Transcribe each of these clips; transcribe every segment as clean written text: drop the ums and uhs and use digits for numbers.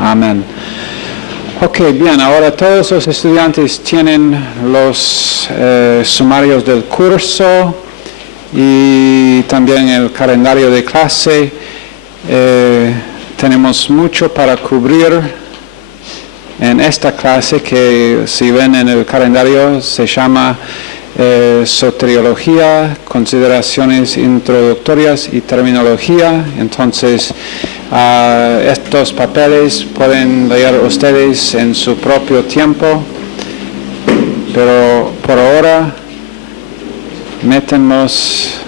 Amén. Ok, bien, ahora todos los estudiantes tienen los sumarios del curso y también el calendario de clase. Tenemos mucho para cubrir en esta clase que, si ven en el calendario, se llama Soteriología, Consideraciones Introductorias y Terminología. Entonces, estos papeles pueden leer ustedes en su propio tiempo, pero por ahora métanlos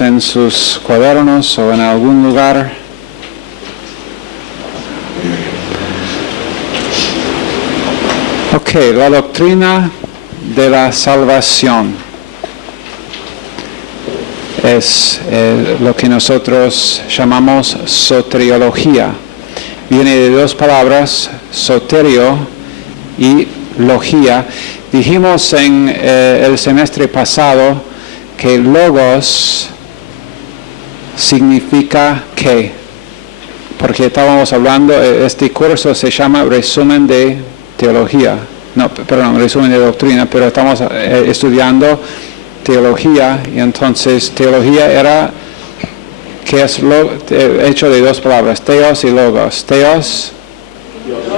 en sus cuadernos o en algún lugar. Ok, la doctrina de la salvación es lo que nosotros llamamos soteriología. Viene de dos palabras, soterio y logía. Dijimos en el semestre pasado que logos significa qué, porque estábamos hablando, este curso se llama resumen de teología, resumen de doctrina, pero estamos estudiando teología, y entonces teología era que es hecho de dos palabras, teos y logos. Teos,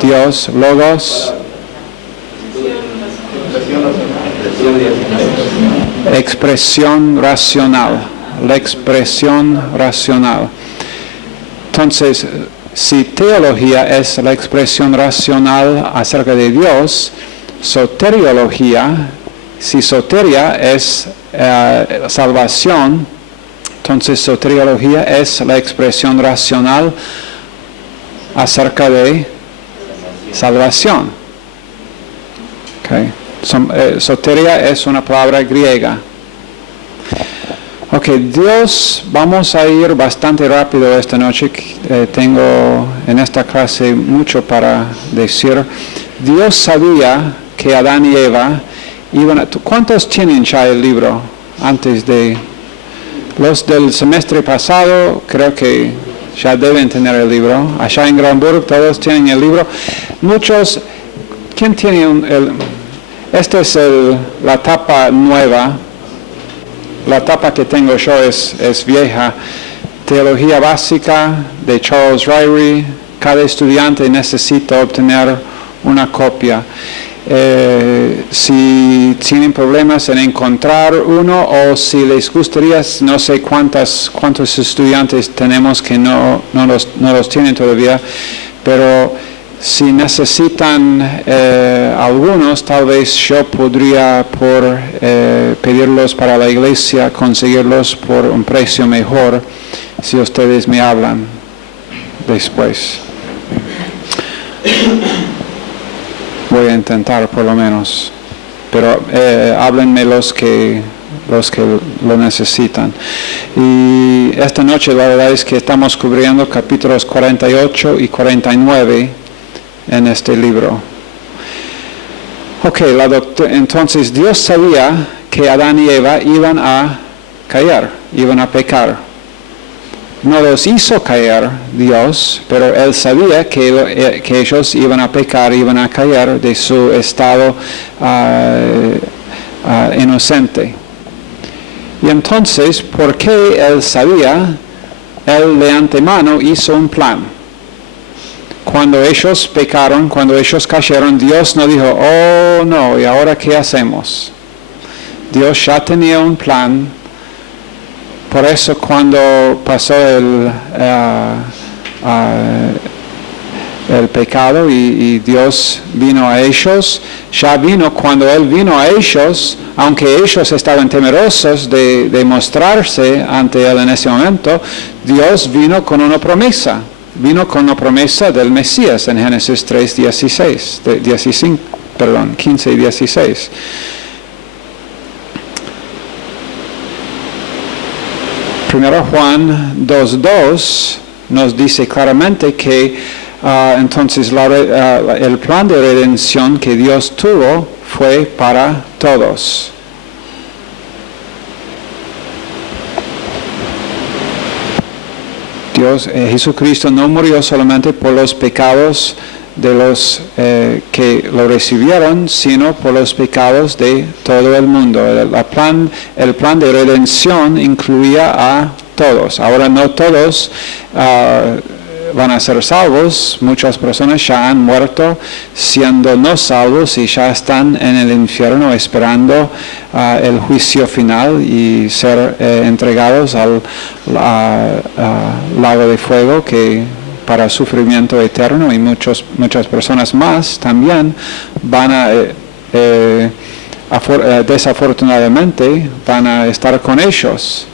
Dios, logos, expresión racional, la expresión racional. Entonces, si teología es la expresión racional acerca de Dios, soteriología, si soteria es salvación, entonces soteriología es la expresión racional acerca de salvación. Okay. Soteria es una palabra griega. Ok, Dios, vamos a ir bastante rápido esta noche. Tengo en esta clase mucho para decir. Dios sabía que Adán y Eva iban a... ¿Cuántos tienen ya el libro antes de... Los del semestre pasado creo que ya deben tener el libro. Allá en Granburg todos tienen el libro. Muchos... ¿Quién tiene esta es la tapa nueva? La tapa que tengo yo es vieja. Teología básica de Charles Ryrie. Cada estudiante necesita obtener una copia. Si tienen problemas en encontrar uno, o si les gustaría, no sé cuántos estudiantes tenemos que no los tienen todavía, pero si necesitan algunos, tal vez yo podría pedirlos para la iglesia, conseguirlos por un precio mejor, si ustedes me hablan después. Voy a intentar por lo menos, pero háblenme los que lo necesitan. Y esta noche la verdad es que estamos cubriendo capítulos 48 y 49 en este libro. Ok, entonces Dios sabía que Adán y Eva iban a caer, iban a pecar. No los hizo caer Dios, pero Él sabía que ellos iban a pecar, iban a caer de su estado inocente. Y entonces, ¿por qué Él sabía? Él de antemano hizo un plan. Cuando ellos pecaron, cuando ellos cayeron, Dios no dijo, oh no, ¿y ahora qué hacemos? Dios ya tenía un plan. Por eso cuando pasó el pecado y Dios vino a ellos, ya vino cuando Él vino a ellos, aunque ellos estaban temerosos de mostrarse ante Él en ese momento, Dios vino con una promesa. Vino con la promesa del Mesías en Génesis 3, 15 y 16. Primero Juan 2:2 nos dice claramente que entonces el plan de redención que Dios tuvo fue para todos. Jesucristo no murió solamente por los pecados de los que lo recibieron, sino por los pecados de todo el mundo. El plan de redención incluía a todos. Ahora no todos van a ser salvos. Muchas personas ya han muerto siendo no salvos y ya están en el infierno esperando el juicio final y ser entregados al lago de fuego para sufrimiento eterno, y muchas personas más también van a desafortunadamente van a estar con ellos,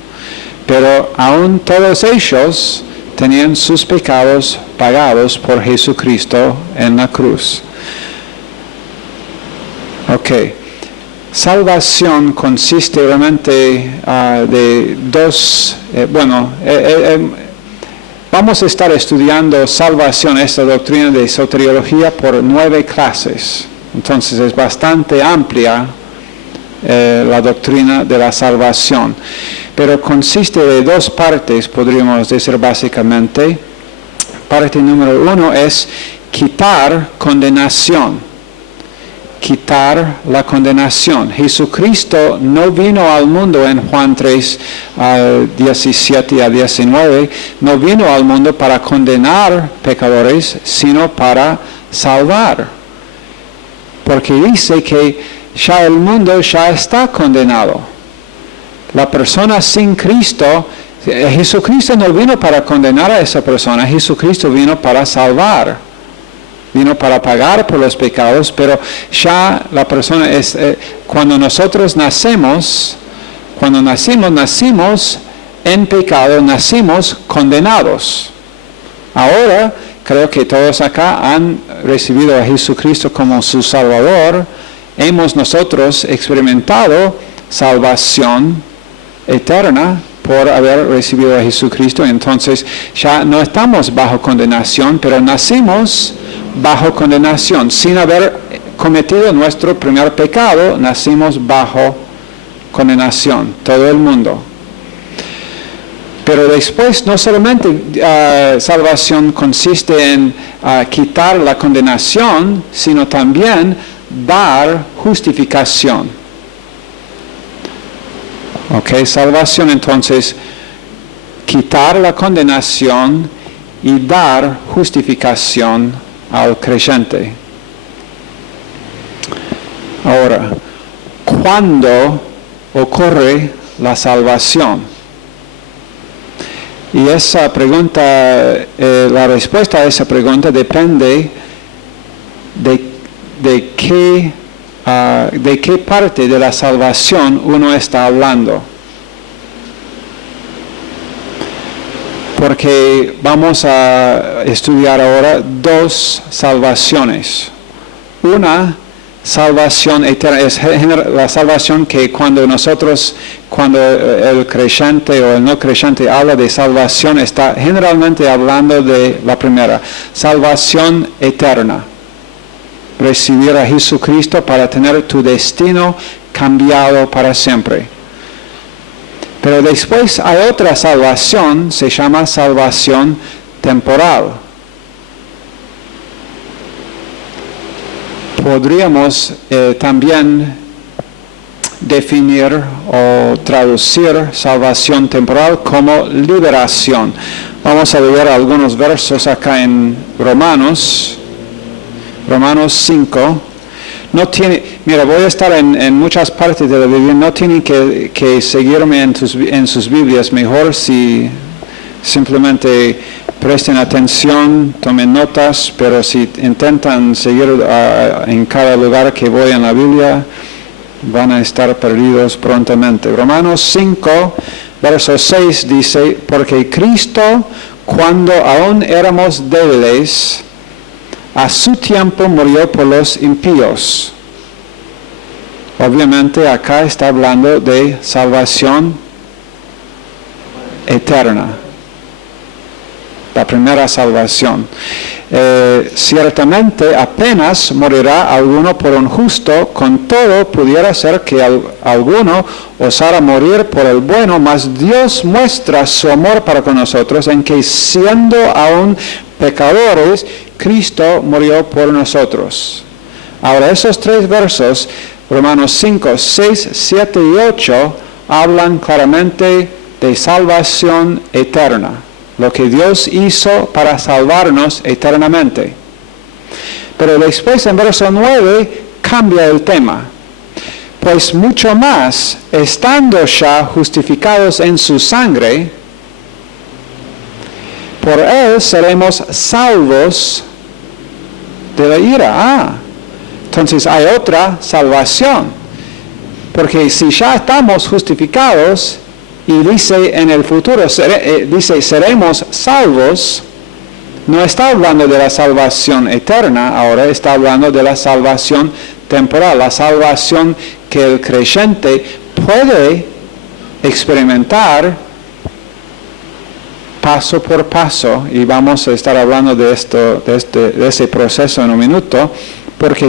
pero aún todos ellos tenían sus pecados pagados por Jesucristo en la cruz. Salvación consiste realmente de dos, vamos a estar estudiando salvación, esta doctrina de soteriología, por 9 clases. Entonces es bastante amplia la doctrina de la salvación. Pero consiste de 2 partes, podríamos decir básicamente. Parte número 1 es quitar condenación. Quitar la condenación. Jesucristo no vino al mundo en Juan 3, 17 a 19, no vino al mundo para condenar pecadores, sino para salvar. Porque dice que ya el mundo ya está condenado. La persona sin Cristo, Jesucristo no vino para condenar a esa persona, Jesucristo vino para salvar. Vino para pagar por los pecados, pero ya la persona es, cuando nosotros nacimos en pecado, nacimos condenados. Ahora, creo que todos acá han recibido a Jesucristo como su Salvador. Hemos nosotros experimentado salvación eterna por haber recibido a Jesucristo. Entonces, ya no estamos bajo condenación, pero nacimos bajo condenación. Sin haber cometido nuestro primer pecado, nacimos bajo condenación, todo el mundo. Pero después, no solamente salvación consiste en quitar la condenación, sino también dar justificación. Salvación entonces, quitar la condenación y dar justificación al creyente. Ahora, ¿cuándo ocurre la salvación? Y esa pregunta, la respuesta a esa pregunta depende de qué parte de la salvación uno está hablando. Porque vamos a estudiar ahora 2 salvaciones. Una salvación eterna es la salvación que cuando el creyente o el no creyente habla de salvación, está generalmente hablando de la primera, salvación eterna. Recibir a Jesucristo para tener tu destino cambiado para siempre. Pero después hay otra salvación, se llama salvación temporal. Podríamos también definir o traducir salvación temporal como liberación. Vamos a leer algunos versos acá en Romanos 5. Voy a estar en muchas partes de la Biblia, no tienen que seguirme en sus Biblias, mejor si simplemente presten atención, tomen notas, pero si intentan seguir en cada lugar que voy en la Biblia, van a estar perdidos prontamente. Romanos 5, verso 6 dice, porque Cristo, cuando aún éramos débiles, a su tiempo murió por los impíos. Obviamente acá está hablando de salvación eterna. La primera salvación. Ciertamente apenas morirá alguno por un justo, con todo pudiera ser que alguno osara morir por el bueno, mas Dios muestra su amor para con nosotros en que siendo aún pecadores, Cristo murió por nosotros. Ahora esos 3 versos, Romanos 5, 6, 7 y 8, hablan claramente de salvación eterna, lo que Dios hizo para salvarnos eternamente. Pero después en verso 9 cambia el tema. Pues mucho más, estando ya justificados en su sangre, por él seremos salvos de la ira. Entonces hay otra salvación. Porque si ya estamos justificados, y dice en el futuro, dice seremos salvos, no está hablando de la salvación eterna, ahora está hablando de la salvación temporal, la salvación que el creyente puede experimentar paso por paso, y vamos a estar hablando de esto, de ese proceso en un minuto, porque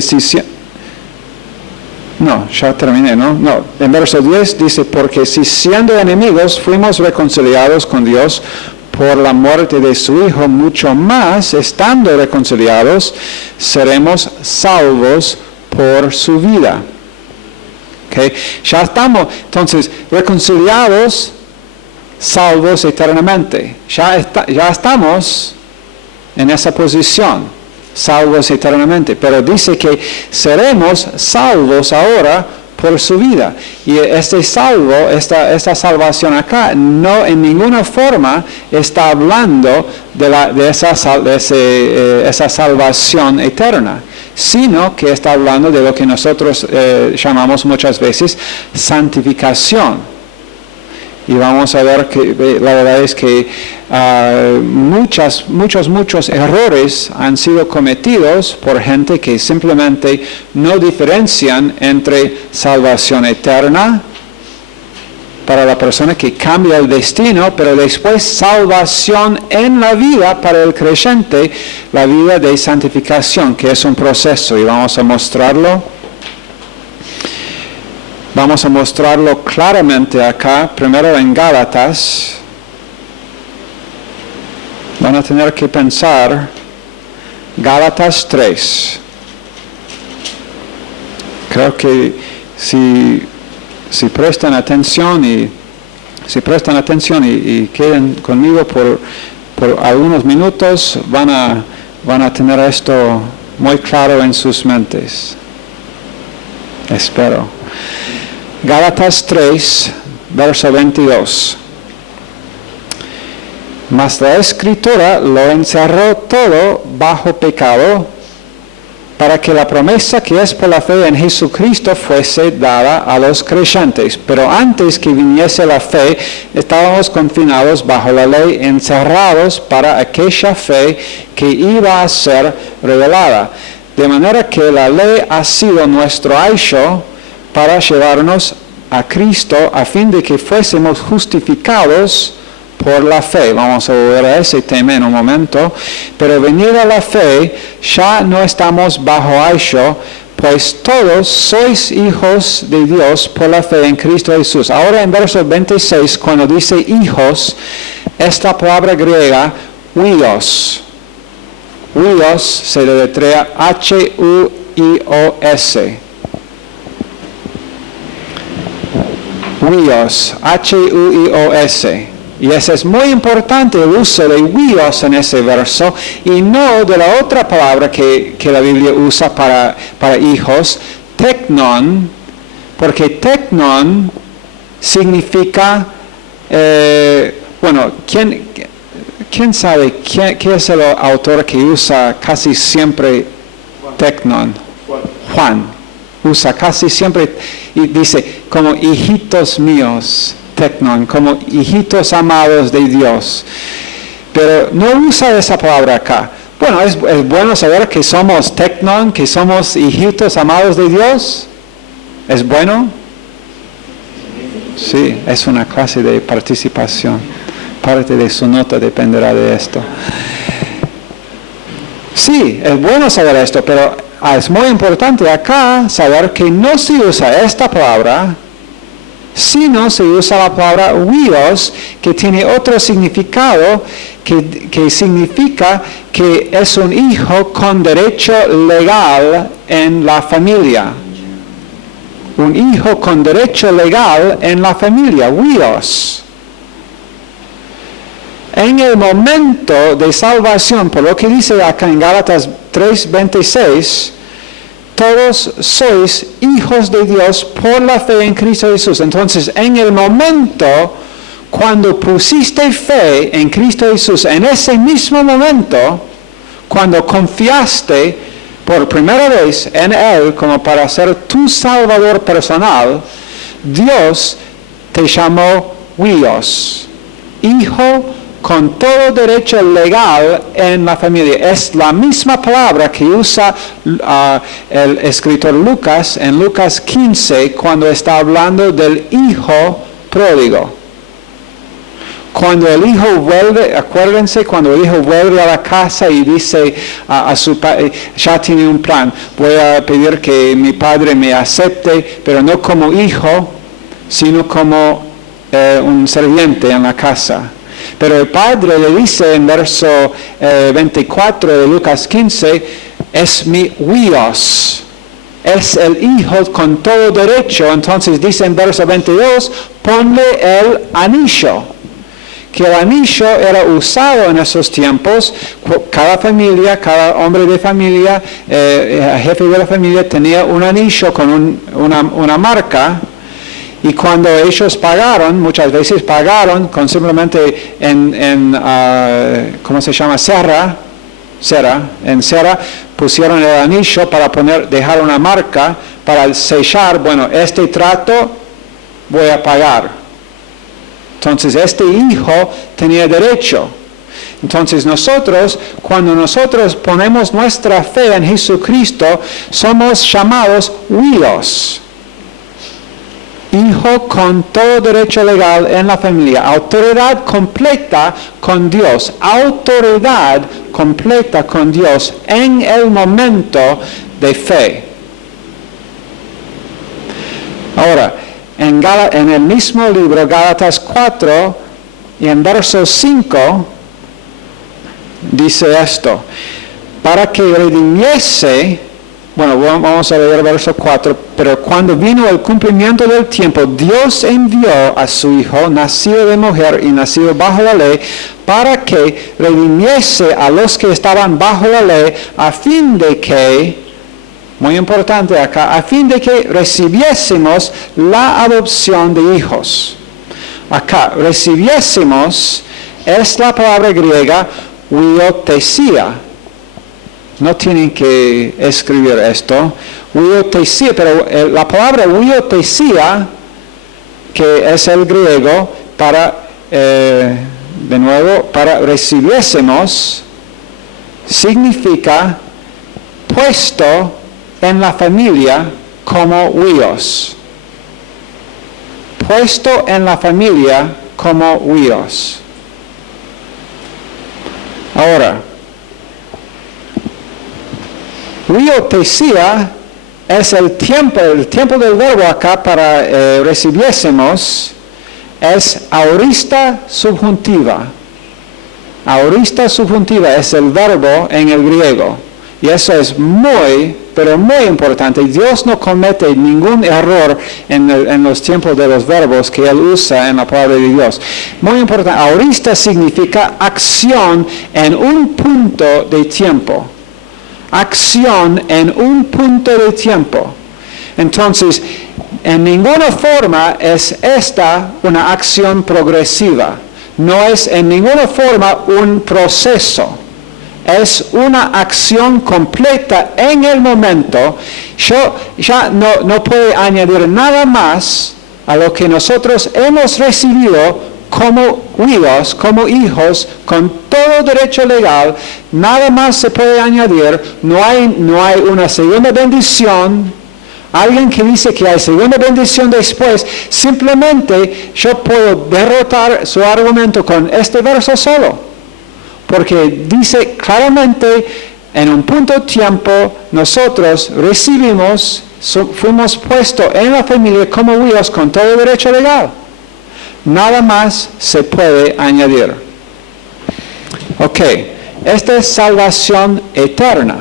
ya terminé, ¿no? No, en verso 10 dice, porque si siendo enemigos fuimos reconciliados con Dios por la muerte de su Hijo, mucho más, estando reconciliados, seremos salvos por su vida. ¿Okay? Ya estamos, entonces, reconciliados, salvos eternamente. Ya estamos en esa posición, salvos eternamente, pero dice que seremos salvos ahora por su vida. Y esta salvación acá, no en ninguna forma está hablando de esa salvación eterna, sino que está hablando de lo que nosotros llamamos muchas veces santificación. Y vamos a ver que la verdad es que muchos errores han sido cometidos por gente que simplemente no diferencian entre salvación eterna para la persona que cambia el destino, pero después salvación en la vida para el creyente, la vida de santificación, que es un proceso, y vamos a mostrarlo. Vamos a mostrarlo claramente acá, primero en Gálatas. Van a tener que pensar Gálatas 3. Creo que si prestan atención y queden conmigo por algunos minutos, van a tener esto muy claro en sus mentes. Espero. Gálatas 3, verso 22. Mas la Escritura lo encerró todo bajo pecado, para que la promesa que es por la fe en Jesucristo fuese dada a los creyentes. Pero antes que viniese la fe, estábamos confinados bajo la ley, encerrados para aquella fe que iba a ser revelada. De manera que la ley ha sido nuestro ayo para llevarnos a Cristo, a fin de que fuésemos justificados por la fe. Vamos a volver a ese tema en un momento. Pero venida la fe, ya no estamos bajo ayo, pues todos sois hijos de Dios por la fe en Cristo Jesús. Ahora en verso 26, cuando dice hijos, esta palabra griega, huios se deletrea H-U-I-O-S. Huios, H-U-I-O-S. Y ese es muy importante, el uso de huios en ese verso, y no de la otra palabra que la Biblia usa para hijos, teknon, porque teknon significa, ¿quién sabe qué es el autor que usa casi siempre teknon? Juan. Usa casi siempre, y dice, como hijitos míos, teknon, como hijitos amados de Dios. Pero no usa esa palabra acá. Bueno, es bueno saber que somos teknon, que somos hijitos amados de Dios. ¿Es bueno? Sí, es una clase de participación. Parte de su nota dependerá de esto. Sí, es bueno saber esto, pero es muy importante acá saber que no se usa esta palabra, sino se usa la palabra huios, que tiene otro significado, que significa que es un hijo con derecho legal en la familia. Un hijo con derecho legal en la familia, huios. En el momento de salvación, por lo que dice acá en Gálatas 3:26, todos sois hijos de Dios por la fe en Cristo Jesús. Entonces, en el momento cuando pusiste fe en Cristo Jesús, en ese mismo momento, cuando confiaste por primera vez en Él como para ser tu salvador personal, Dios te llamó huios, hijo con todo derecho legal en la familia. Es la misma palabra que usa el escritor Lucas en Lucas 15 cuando está hablando del hijo pródigo. Cuando el hijo vuelve, acuérdense, cuando el hijo vuelve a la casa y dice a su padre, ya tiene un plan, voy a pedir que mi padre me acepte, pero no como hijo, sino como un sirviente en la casa. Pero el padre le dice en verso 24 de Lucas 15, es mi huios, es el hijo con todo derecho. Entonces dice en verso 22, ponle el anillo. Que el anillo era usado en esos tiempos. Cada familia, cada hombre de familia, jefe de la familia tenía un anillo con una marca. Y cuando ellos pagaron, muchas veces pagaron con simplemente ¿cómo se llama? Cera, en cera pusieron el anillo para dejar una marca, para sellar, bueno, este trato voy a pagar. Entonces este hijo tenía derecho. Entonces cuando nosotros ponemos nuestra fe en Jesucristo, somos llamados huios. Hijo con todo derecho legal en la familia, autoridad completa con Dios, autoridad completa con Dios en el momento de fe. Ahora, en el mismo libro, Gálatas 4, y en verso 5, dice esto, para que redimiese. Bueno, vamos a leer el verso 4. Pero cuando vino el cumplimiento del tiempo, Dios envió a su Hijo, nacido de mujer y nacido bajo la ley, para que redimiese a los que estaban bajo la ley, a fin de que, muy importante acá, a fin de que recibiésemos la adopción de hijos. Acá, recibiésemos, es la palabra griega, huiotesia. No tienen que escribir esto. Huiotesia, pero la palabra huiotesia, que es el griego, para recibiésemos, significa puesto en la familia como huios. Puesto en la familia como huios. Ahora, huiotesia es el tiempo del verbo acá para recibiésemos, es aorista subjuntiva. Aorista subjuntiva es el verbo en el griego. Y eso es muy, pero muy importante. Dios no comete ningún error en los tiempos de los verbos que Él usa en la palabra de Dios. Muy importante. Aorista significa acción en un punto de tiempo. Acción en un punto de tiempo. Entonces, en ninguna forma es esta una acción progresiva. No es en ninguna forma un proceso. Es una acción completa en el momento. Yo ya no puedo añadir nada más a lo que nosotros hemos recibido como huios, como hijos, con todo derecho legal. Nada más se puede añadir. No hay una segunda bendición. Alguien que dice que hay segunda bendición después, simplemente yo puedo derrotar su argumento con este verso solo. Porque dice claramente en un punto de tiempo nosotros recibimos, fuimos puestos en la familia como hijos con todo derecho legal. Nada más se puede añadir. Ok, esta es salvación eterna.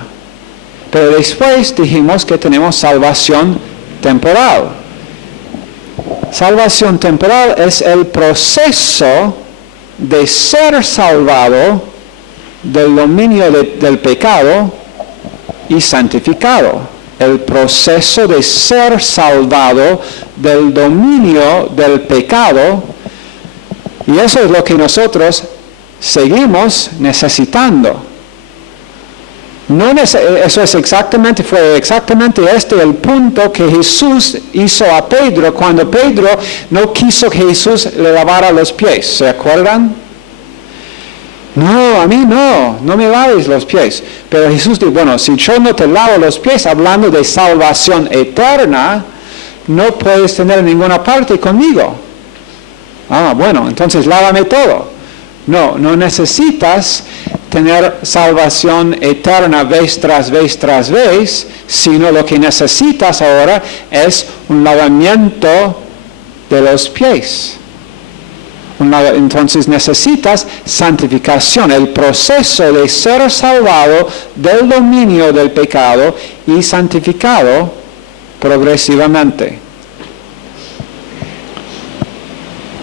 Pero después dijimos que tenemos salvación temporal. Salvación temporal es el proceso de ser salvado del dominio del pecado y santificado. El proceso de ser salvado del dominio del pecado, y eso es lo que nosotros seguimos necesitando. Eso es fue exactamente el punto que Jesús hizo a Pedro cuando Pedro no quiso que Jesús le lavara los pies. ¿Se acuerdan? No, a mí no me laves los pies. Pero Jesús dijo, bueno, si yo no te lavo los pies, hablando de salvación eterna, no puedes tener ninguna parte conmigo. Ah, bueno, entonces lávame todo. No necesitas tener salvación eterna vez tras vez, sino lo que necesitas ahora es un lavamiento de los pies. Entonces necesitas santificación, el proceso de ser salvado del dominio del pecado y santificado progresivamente.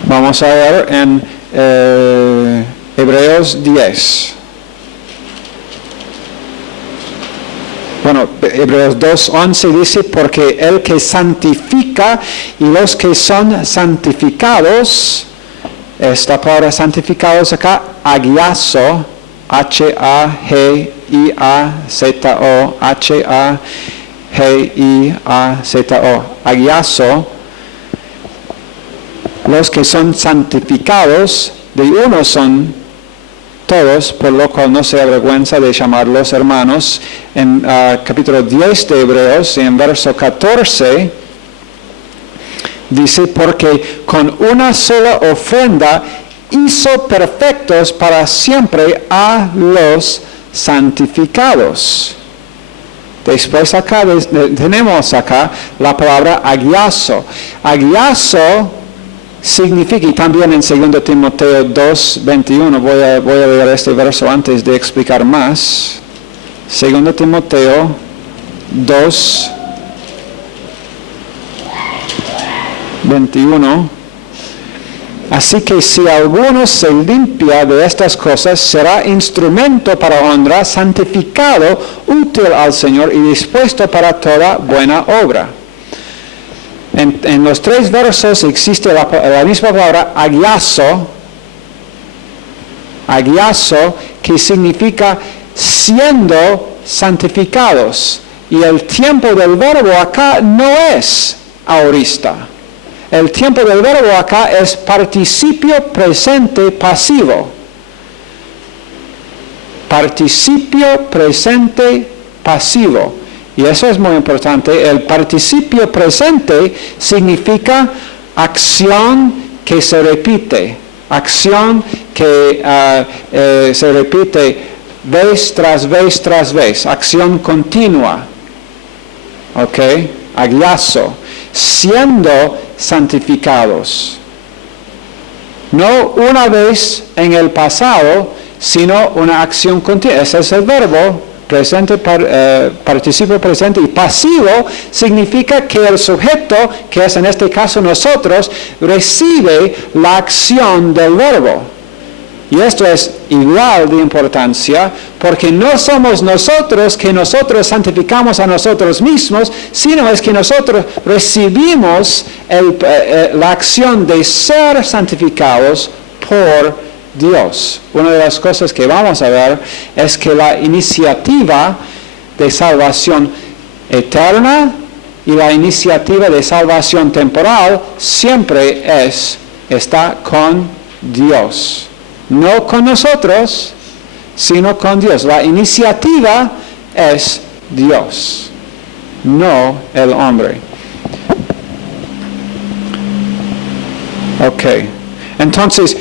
Vamos a ver en Hebreos 10. Bueno, Hebreos 2:11 dice, porque el que santifica y los que son santificados, esta palabra santificados acá, agiazo, H-A-G-I-A-Z-O, H-A-G-I-A-Z-O, agiazo, los que son santificados, de uno son todos, por lo cual no se avergüenza de llamarlos hermanos. En capítulo 10 de Hebreos, en verso 14, dice, porque con una sola ofrenda hizo perfectos para siempre a los santificados. Después acá tenemos acá la palabra agiazo. Agiazo significa, y también en 2 Timoteo 2:21, voy a leer este verso antes de explicar más. 2 Timoteo 2:21. Así que si alguno se limpia de estas cosas, será instrumento para honra, santificado, útil al Señor y dispuesto para toda buena obra. En los tres versos existe la misma palabra agiazo, que significa siendo santificados. Y el tiempo del verbo acá no es aorista. El tiempo del verbo acá es participio presente pasivo. Participio presente pasivo. Y eso es muy importante. El participio presente significa acción que se repite. Acción que se repite vez tras vez tras vez. Acción continua. ¿Ok? Agiazo. Siendo santificados. No una vez en el pasado, sino una acción continua. Ese es el verbo. Presente, participio presente, y pasivo significa que el sujeto, que es en este caso nosotros, recibe la acción del verbo. Y esto es igual de importancia, porque no somos nosotros que nosotros santificamos a nosotros mismos, sino es que nosotros recibimos la acción de ser santificados por Dios. Una de las cosas que vamos a ver es que la iniciativa de salvación eterna y la iniciativa de salvación temporal siempre está con Dios. No con nosotros, sino con Dios. La iniciativa es Dios, no el hombre. Ok. Entonces,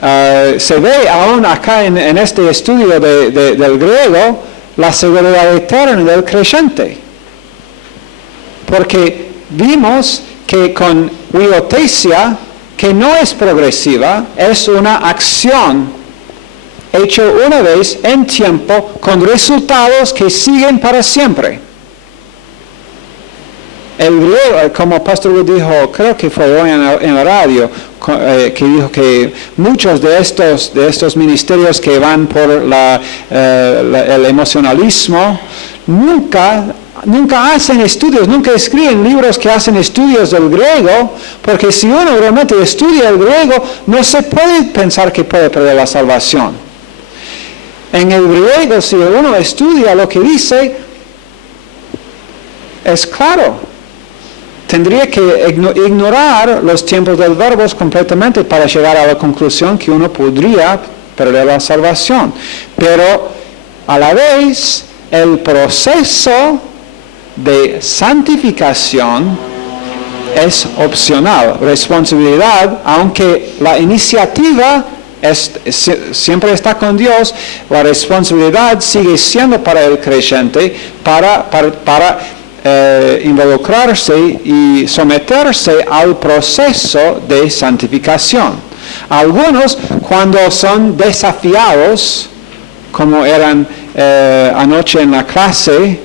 se ve aún acá en este estudio del griego la seguridad eterna del creyente. Porque vimos que con huiotesia, que no es progresiva, es una acción hecha una vez en tiempo con resultados que siguen para siempre. El griego, como Pastor Wood dijo, creo que fue hoy en la radio, que dijo que muchos de estos ministerios que van por el emocionalismo nunca hacen estudios, nunca escriben libros que hacen estudios del griego, porque si uno realmente estudia el griego, no se puede pensar que puede perder la salvación. En el griego, si uno estudia lo que dice, es claro. Tendría que ignorar los tiempos del verbo completamente para llegar a la conclusión que uno podría perder la salvación. Pero a la vez, el proceso de santificación es opcional. Responsabilidad, aunque la iniciativa siempre está con Dios, la responsabilidad sigue siendo para el creyente para involucrarse y someterse al proceso de santificación. Algunos, cuando son desafiados, como eran anoche en la clase,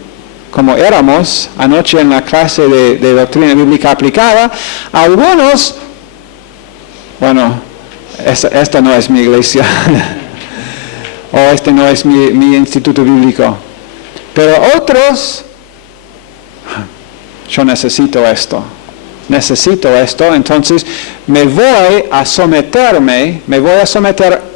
como éramos anoche en la clase de doctrina bíblica aplicada, algunos, bueno, esta no es mi iglesia, o este no es mi instituto bíblico, pero otros, yo necesito esto, entonces me voy a someter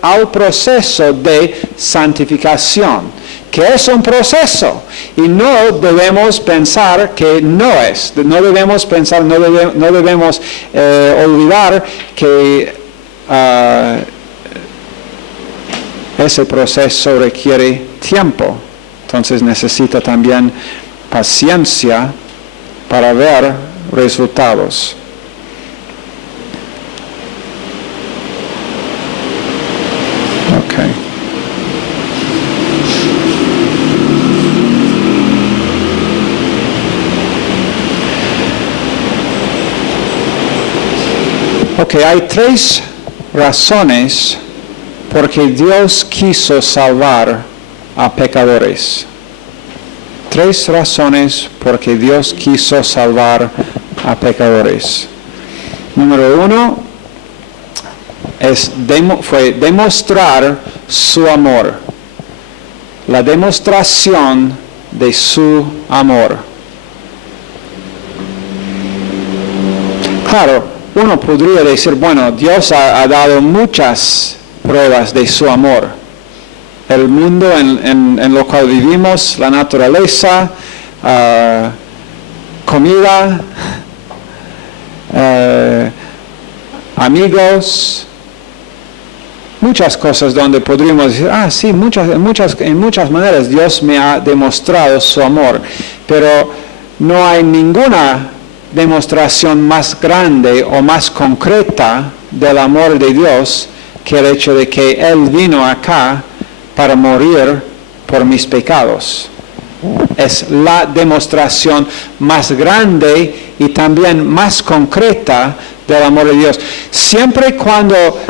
al proceso de santificación, que es un proceso, y no debemos pensar que no es, no debemos olvidar que ese proceso requiere tiempo, entonces necesita también paciencia para ver resultados. Okay. Ok, hay 3 razones por qué Dios quiso salvar a pecadores. 3 razones por qué Dios quiso salvar a pecadores. Número 1 fue demostrar su amor. La demostración de su amor. Claro, uno podría decir, bueno, Dios ha dado muchas pruebas de su amor. El mundo en lo cual vivimos, la naturaleza, comida, amigos, muchas cosas donde podríamos decir, sí, en muchas maneras Dios me ha demostrado su amor, pero no hay ninguna demostración más grande o más concreta del amor de Dios que el hecho de que Él vino acá para morir por mis pecados. Es la demostración más grande y también más concreta del amor de Dios. Siempre cuando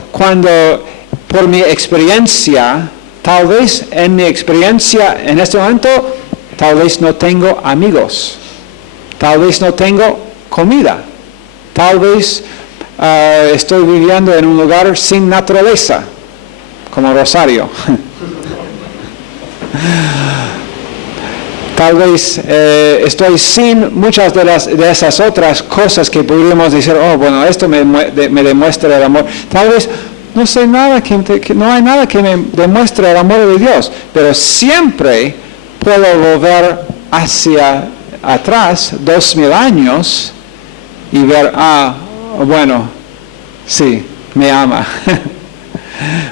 por mi experiencia, tal vez en mi experiencia en este momento, tal vez no tengo amigos, tal vez no tengo comida, tal vez estoy viviendo en un lugar sin naturaleza, como Rosario. Tal vez estoy sin muchas de esas otras cosas que podríamos decir, bueno, esto me demuestra el amor. Tal vez no hay nada que me demuestre el amor de Dios, pero siempre puedo volver hacia atrás 2000 años y ver, bueno, sí, me ama.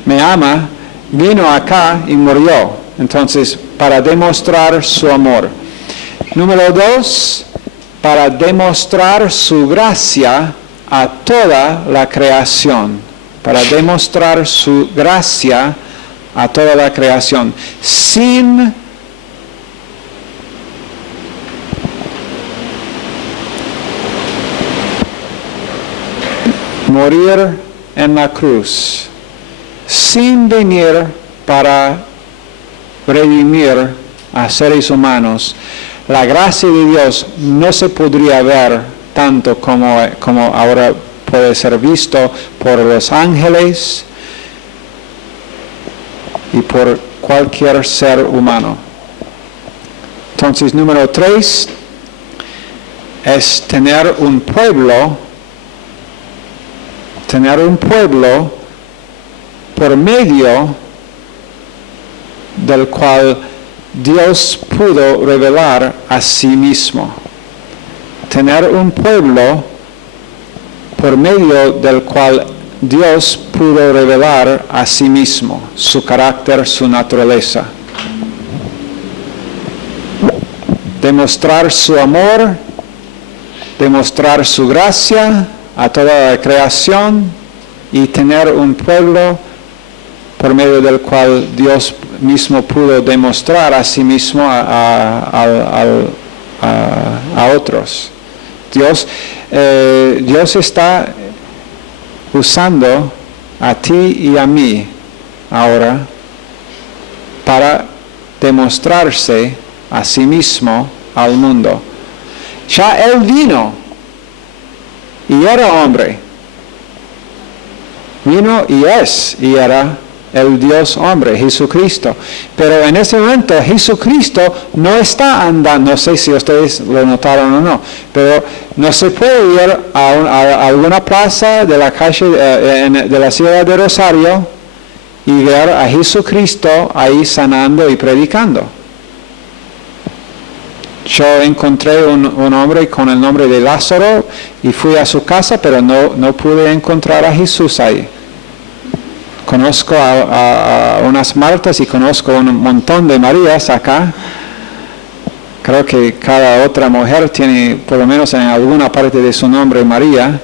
Me ama, vino acá y murió. Entonces, para demostrar su amor. Número 2, para demostrar su gracia a toda la creación. para demostrar su gracia a toda la creación, sin morir en la cruz, sin venir para redimir a seres humanos. La gracia de Dios no se podría ver tanto como ahora puede ser visto por los ángeles y por cualquier ser humano. Entonces, número 3 es tener un pueblo por medio del cual Dios pudo revelar a sí mismo. Tener un pueblo por medio del cual Dios pudo revelar a sí mismo, su carácter, su naturaleza. Demostrar su amor, demostrar su gracia a toda la creación y tener un pueblo por medio del cual Dios mismo pudo demostrar a sí mismo a otros. Dios está usando a ti y a mí ahora para demostrarse a sí mismo al mundo. Ya Él vino y era hombre. Vino y era el Dios hombre, Jesucristo. Pero en ese momento Jesucristo no está andando, no sé si ustedes lo notaron o no, pero no se puede ir a alguna plaza de la calle de la ciudad de Rosario y ver a Jesucristo ahí sanando y predicando. Yo encontré un hombre con el nombre de Lázaro y fui a su casa, pero no pude encontrar a Jesús ahí. Conozco a unas Martas y conozco un montón de Marías acá. Creo que cada otra mujer tiene por lo menos en alguna parte de su nombre María,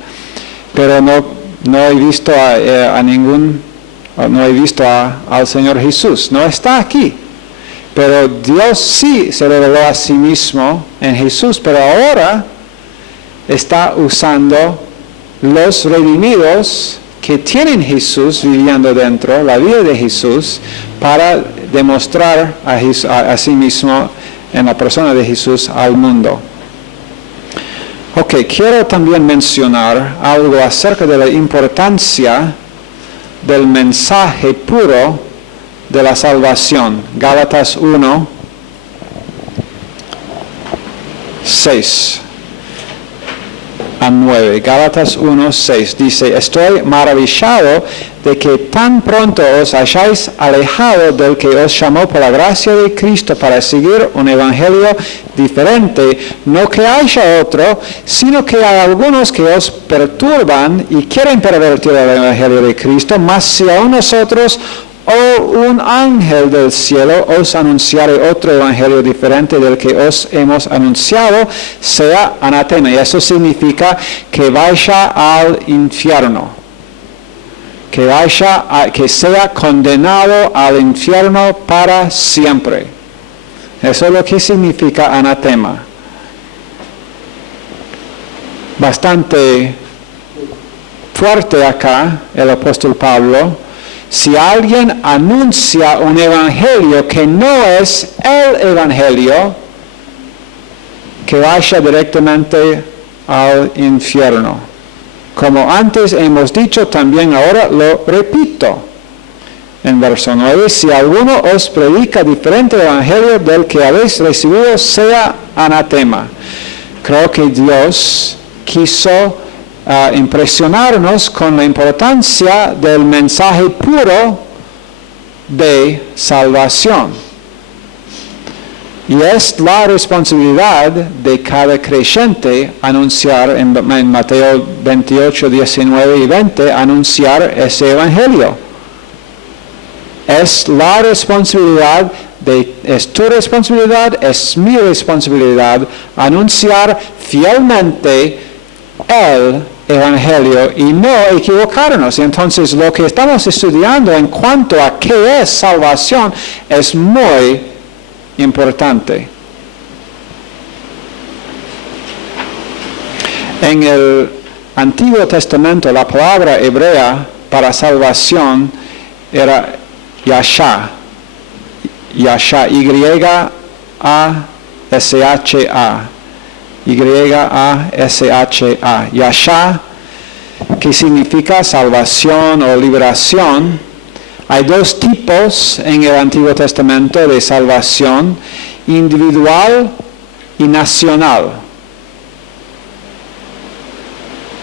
pero no he visto al Señor Jesús. No está aquí. Pero Dios sí se reveló a sí mismo en Jesús, pero ahora está usando los redimidos que tienen Jesús viviendo dentro, la vida de Jesús, para demostrar a sí mismo en la persona de Jesús al mundo. Ok, quiero también mencionar algo acerca de la importancia del mensaje puro de la salvación. Gálatas 1, 6 a 9. Gálatas 1, 6 dice: estoy maravillado de que tan pronto os hayáis alejado del que os llamó por la gracia de Cristo para seguir un evangelio diferente, no que haya otro, sino que hay algunos que os perturban y quieren pervertir el evangelio de Cristo, mas si aún nosotros o un ángel del cielo os anunciare otro evangelio diferente del que os hemos anunciado, sea anatema. Y eso significa que vaya al infierno, que sea condenado al infierno para siempre. Eso es lo que significa anatema. Bastante fuerte acá el apóstol Pablo. Si alguien anuncia un evangelio que no es el evangelio, que vaya directamente al infierno. Como antes hemos dicho, también ahora lo repito. En verso 9, si alguno os predica diferente evangelio del que habéis recibido, sea anatema. Creo que Dios quiso impresionarnos con la importancia del mensaje puro de salvación. Y es la responsabilidad de cada creyente anunciar, en Mateo 28, 19 y 20, anunciar ese evangelio. Es la responsabilidad, es tu responsabilidad, es mi responsabilidad, anunciar fielmente el evangelio y no equivocarnos. Entonces, lo que estamos estudiando en cuanto a qué es salvación es muy importante. En el Antiguo Testamento, la palabra hebrea para salvación era Yasha. Yasha, Y-A-S-H-A. Y-A-S-H-A. Yasha, que significa salvación o liberación. Hay dos tipos en el Antiguo Testamento de salvación, individual y nacional.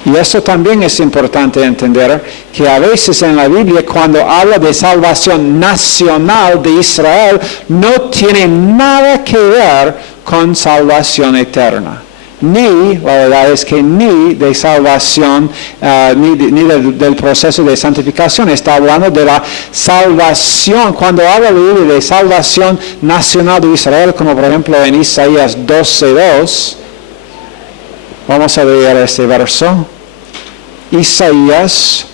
Y esto también es importante entender, que a veces en la Biblia cuando habla de salvación nacional de Israel, no tiene nada que ver con salvación eterna. Ni, la verdad es que ni de salvación, ni del proceso de santificación. Está hablando de la salvación. Cuando habla de salvación nacional de Israel, como por ejemplo en Isaías 12:2, vamos a leer este verso. Isaías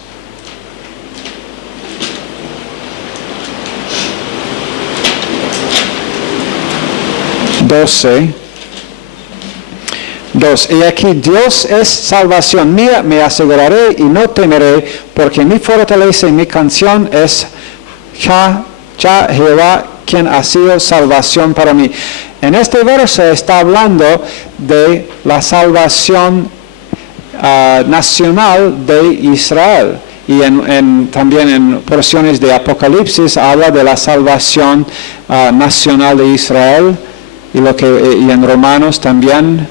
12:2. Y aquí Dios es salvación mía, me aseguraré y no temeré, porque mi fortaleza y mi canción es Jehová, quien ha sido salvación para mí. En este verso está hablando de la salvación nacional de Israel. Y también en porciones de Apocalipsis habla de la salvación nacional de Israel. Y en Romanos también,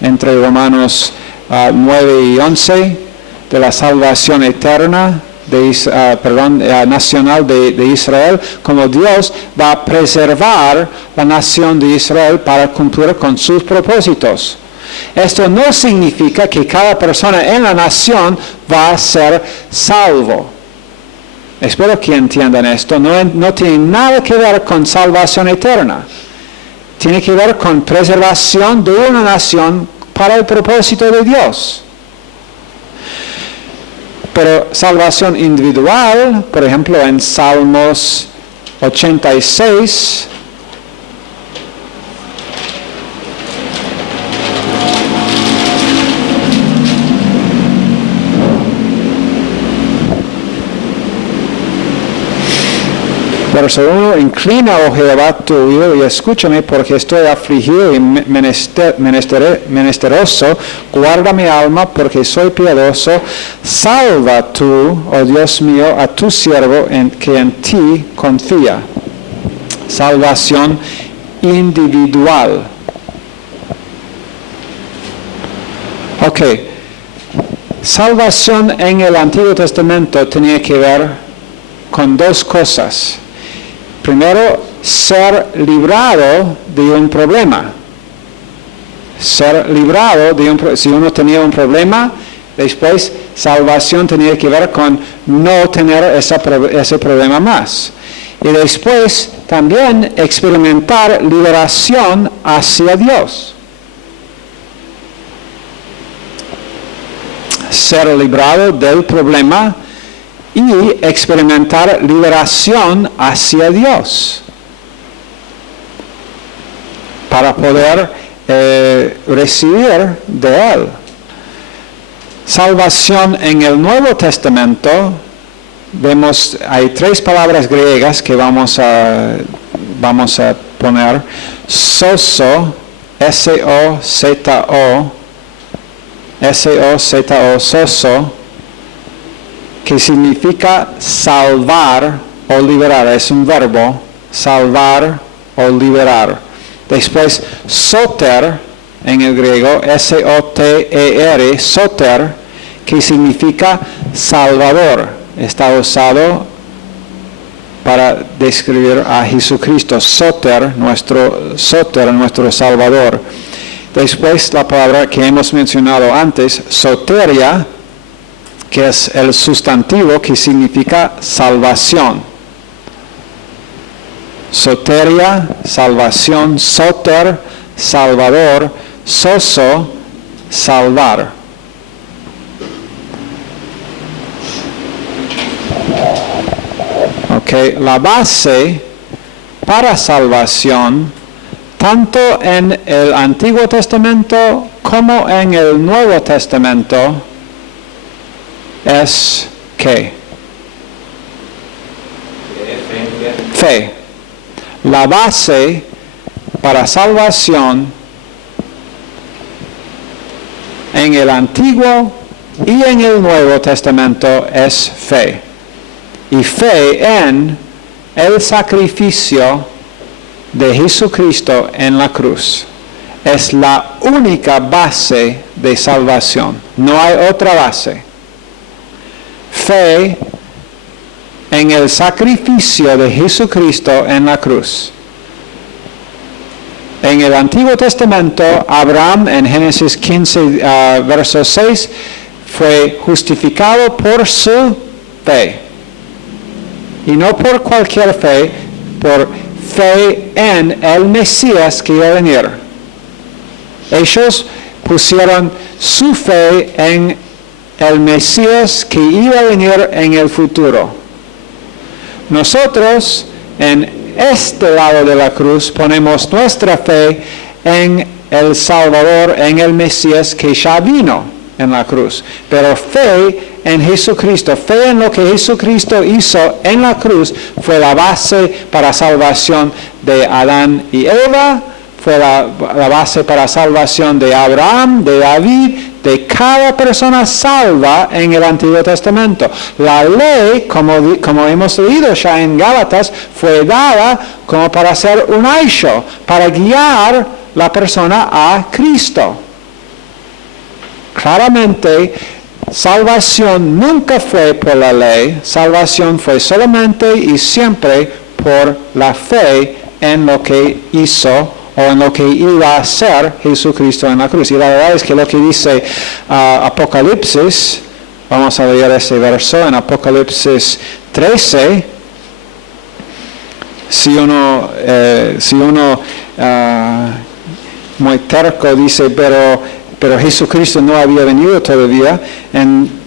entre Romanos 9 y 11, de la salvación eterna nacional de Israel, como Dios va a preservar la nación de Israel para cumplir con sus propósitos. Esto no significa que cada persona en la nación va a ser salvo. Espero que entiendan esto. No tiene nada que ver con salvación eterna. Tiene que ver con preservación de una nación para el propósito de Dios. Pero salvación individual, por ejemplo en Salmos 86, verso 1, inclina, oh Jehová, tu oído y escúchame, porque estoy afligido y menesteroso. Guarda mi alma, porque soy piadoso. Salva tú, oh Dios mío, a tu siervo que en ti confía. Salvación individual. Ok. Salvación en el Antiguo Testamento tenía que ver con dos cosas. Primero, ser librado de un problema. Ser librado de si uno tenía un problema, después salvación tenía que ver con no tener ese problema más. Y después también experimentar liberación hacia Dios. Ser librado del problema y experimentar liberación hacia Dios para poder recibir de Él. Salvación en el Nuevo Testamento, hay tres palabras griegas que vamos a poner. Sozo, S-O-Z-O, sozo, que significa salvar o liberar. Es un verbo, salvar o liberar. Después, soter, en el griego, S-O-T-E-R, soter, que significa salvador. Está usado para describir a Jesucristo. Soter, nuestro salvador. Después, la palabra que hemos mencionado antes, soteria, que es el sustantivo que significa salvación. Soteria, salvación. Soter, salvador. Sozo, salvar. que la base para salvación, tanto en el Antiguo Testamento como en el Nuevo Testamento, es ¿qué? Fe. La base para salvación en el Antiguo y en el Nuevo Testamento es fe. Y fe en el sacrificio de Jesucristo en la cruz. Es la única base de salvación. No hay otra base. Fe en el sacrificio de Jesucristo en la cruz. En el Antiguo Testamento, Abraham en Génesis 15, verso 6, fue justificado por su fe. Y no por cualquier fe, por fe en el Mesías que iba a venir. Ellos pusieron su fe en el Mesías que iba a venir en el futuro. Nosotros, en este lado de la cruz, ponemos nuestra fe en el Salvador, en el Mesías que ya vino en la cruz. Pero fe en Jesucristo, fe en lo que Jesucristo hizo en la cruz, fue la base para salvación de Adán y Eva, fue la base para salvación de Abraham, de David, de cada persona salva en el Antiguo Testamento. La ley, como hemos leído ya en Gálatas, fue dada como para hacer un aisho, para guiar la persona a Cristo. Claramente, salvación nunca fue por la ley, salvación fue solamente y siempre por la fe en lo que hizo o en lo que iba a hacer Jesucristo en la cruz. Y la verdad es que lo que dice Apocalipsis, vamos a leer ese verso en Apocalipsis 13, si uno muy terco dice, pero Jesucristo no había venido todavía, en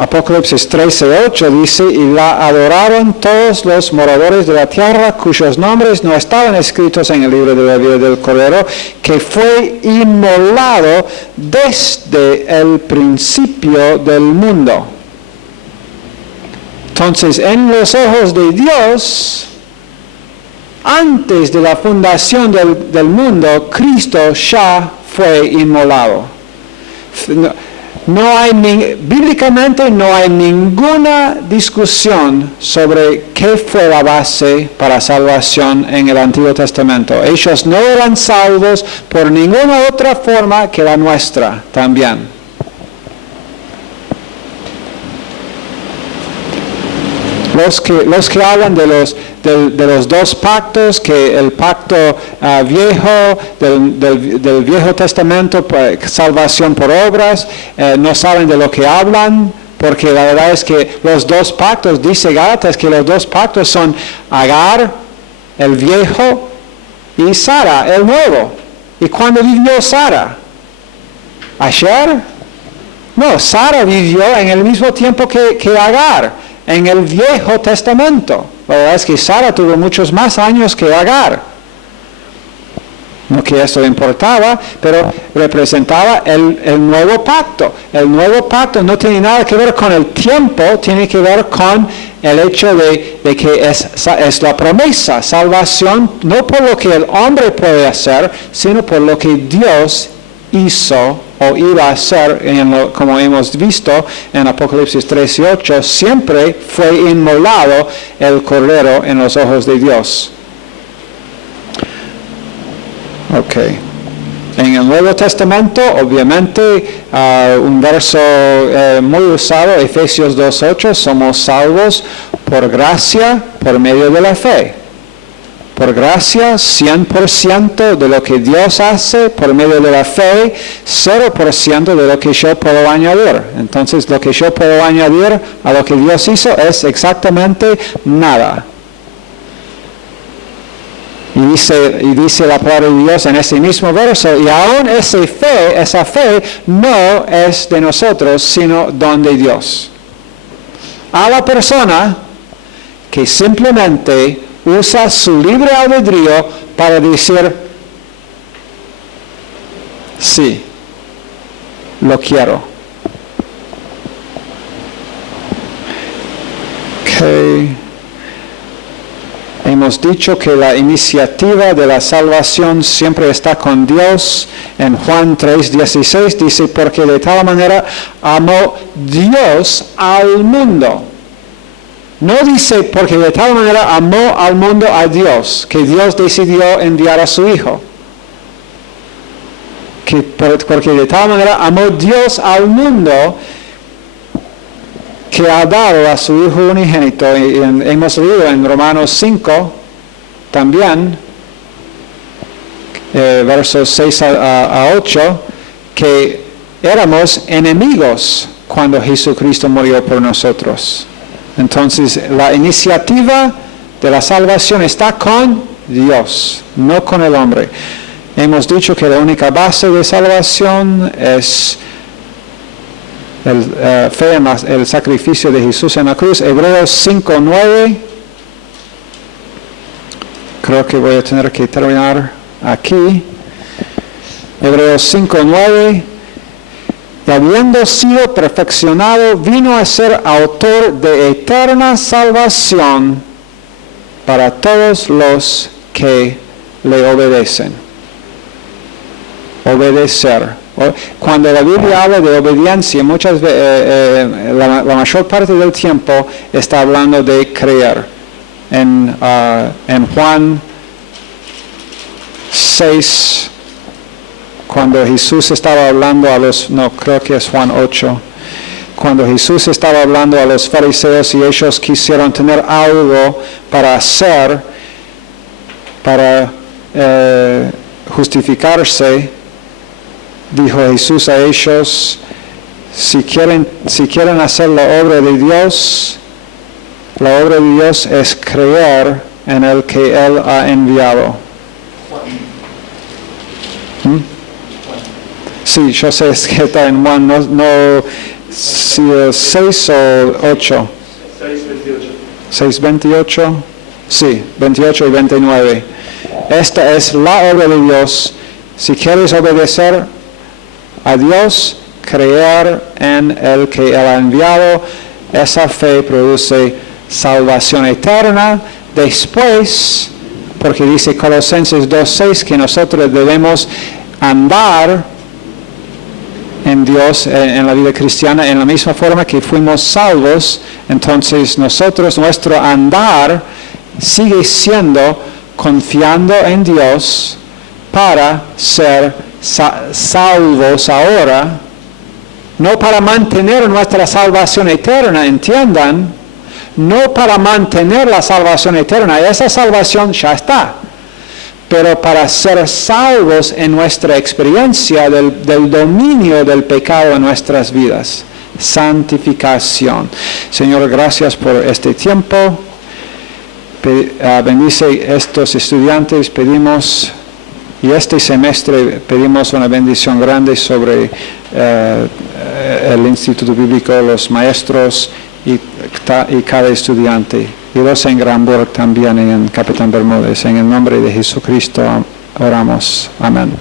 Apocalipsis 13:8 dice, y la adoraron todos los moradores de la tierra cuyos nombres no estaban escritos en el libro de la vida del Cordero, que fue inmolado desde el principio del mundo. Entonces, en los ojos de Dios, antes de la fundación del mundo, Cristo ya fue inmolado. Bíblicamente no hay ninguna discusión sobre qué fue la base para salvación en el Antiguo Testamento. Ellos no eran salvos por ninguna otra forma que la nuestra también. Los que hablan de los dos pactos, que el pacto viejo del Viejo Testamento, salvación por obras, no saben de lo que hablan, porque la verdad es que los dos pactos, dice Gálatas, que los dos pactos son Agar, el viejo, y Sara, el nuevo. ¿Y cuándo vivió Sara? ¿Ayer? No, Sara vivió en el mismo tiempo que Agar, en el Viejo Testamento. La verdad es que Sara tuvo muchos más años que Agar. No que eso importaba, pero representaba el nuevo pacto. El nuevo pacto no tiene nada que ver con el tiempo, tiene que ver con el hecho de que es la promesa, salvación, no por lo que el hombre puede hacer, sino por lo que Dios hizo o iba a hacer, como hemos visto en Apocalipsis 13:8, siempre fue inmolado el Cordero en los ojos de Dios. Ok. En el Nuevo Testamento, obviamente, un verso muy usado, Efesios 2:8, somos salvos por gracia, por medio de la fe. Por gracia, 100% de lo que Dios hace por medio de la fe, 0% de lo que yo puedo añadir. Entonces, lo que yo puedo añadir a lo que Dios hizo es exactamente nada. Y dice la palabra de Dios en ese mismo verso, y aún esa fe no es de nosotros, sino don de Dios. A la persona que simplemente usa su libre albedrío para decir, sí, lo quiero. Okay. Hemos dicho que la iniciativa de la salvación siempre está con Dios. En Juan 3:16 dice, porque de tal manera amó Dios al mundo. No dice, porque de tal manera amó al mundo a Dios, que Dios decidió enviar a su Hijo. Porque de tal manera amó Dios al mundo, que ha dado a su Hijo unigénito. Y hemos leído en Romanos 5 también, versos 6 a 8, que éramos enemigos cuando Jesucristo murió por nosotros. Entonces, la iniciativa de la salvación está con Dios, no con el hombre. Hemos dicho que la única base de salvación es fe en el sacrificio de Jesús en la cruz. Hebreos 5:9. Creo que voy a tener que terminar aquí. Hebreos 5:9. Y habiendo sido perfeccionado, vino a ser autor de eterna salvación para todos los que le obedecen. Obedecer. Cuando la Biblia habla de obediencia, muchas veces, la mayor parte del tiempo está hablando de creer. En Juan 6, cuando Jesús estaba hablando creo que es Juan 8, cuando Jesús estaba hablando a los fariseos y ellos quisieron tener algo para hacer, para justificarse, dijo Jesús a ellos, si quieren hacer la obra de Dios es creer en el que Él ha enviado. Sí, yo sé que está en Juan, no si es 6 o 8. 6:28. Sí, 28 y 29. Esta es la obra de Dios. Si quieres obedecer a Dios, creer en el que Él ha enviado, esa fe produce salvación eterna. Después, porque dice Colosenses 2:6 que nosotros debemos andar en Dios, en la vida cristiana, en la misma forma que fuimos salvos. Entonces nuestro andar sigue siendo confiando en Dios para ser salvos ahora, no para mantener nuestra salvación eterna, entiendan, no para mantener la salvación eterna, esa salvación ya está, pero para ser salvos en nuestra experiencia del dominio del pecado en nuestras vidas. Santificación. Señor, gracias por este tiempo. Bendice estos estudiantes, pedimos, y este semestre pedimos una bendición grande sobre el Instituto Bíblico, los maestros y cada estudiante. Y los en Granburg también y en Capitán Bermúdez. En el nombre de Jesucristo oramos. Amén.